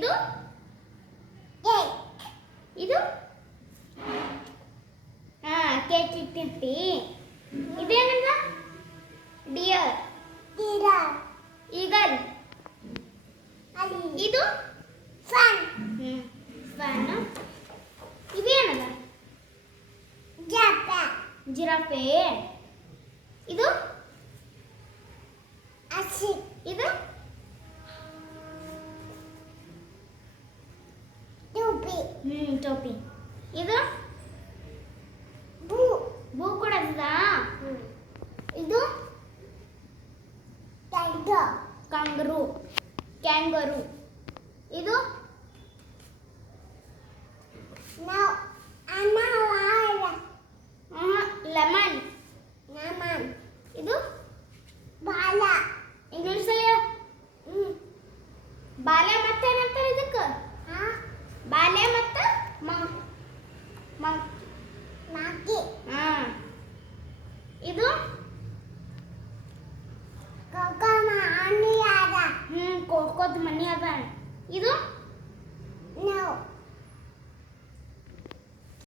ಇದು ಇದು ಕೇಕ್ ಇಟ್ಟಿರ್ತಿ. ಇದೇನಂದ? Deer, eagle. ಇದು ಫ್ಯಾನ್. ಇದೇನದ? ಜಿರಾಫೆ. ಇದು ಇದು ಟೋಪಿ. ಇದು ಬೂ ಕೂಡ ಇದು ಕ್ಯಾಂಗರು. ಇದು ಲೆಮನ್. ಇದು ಇಂಗ್ಲಿಷಲ್ಲಿ ಬಾಲೆ ಮತ್ತೆ ಏನಂತಾರೆ ಇದಕ್ಕೆ? ಬಾಲೆ ಮತ್ತು ಇದು ಕೋಕೋದ ಮನಿ ಅದ. ಇದು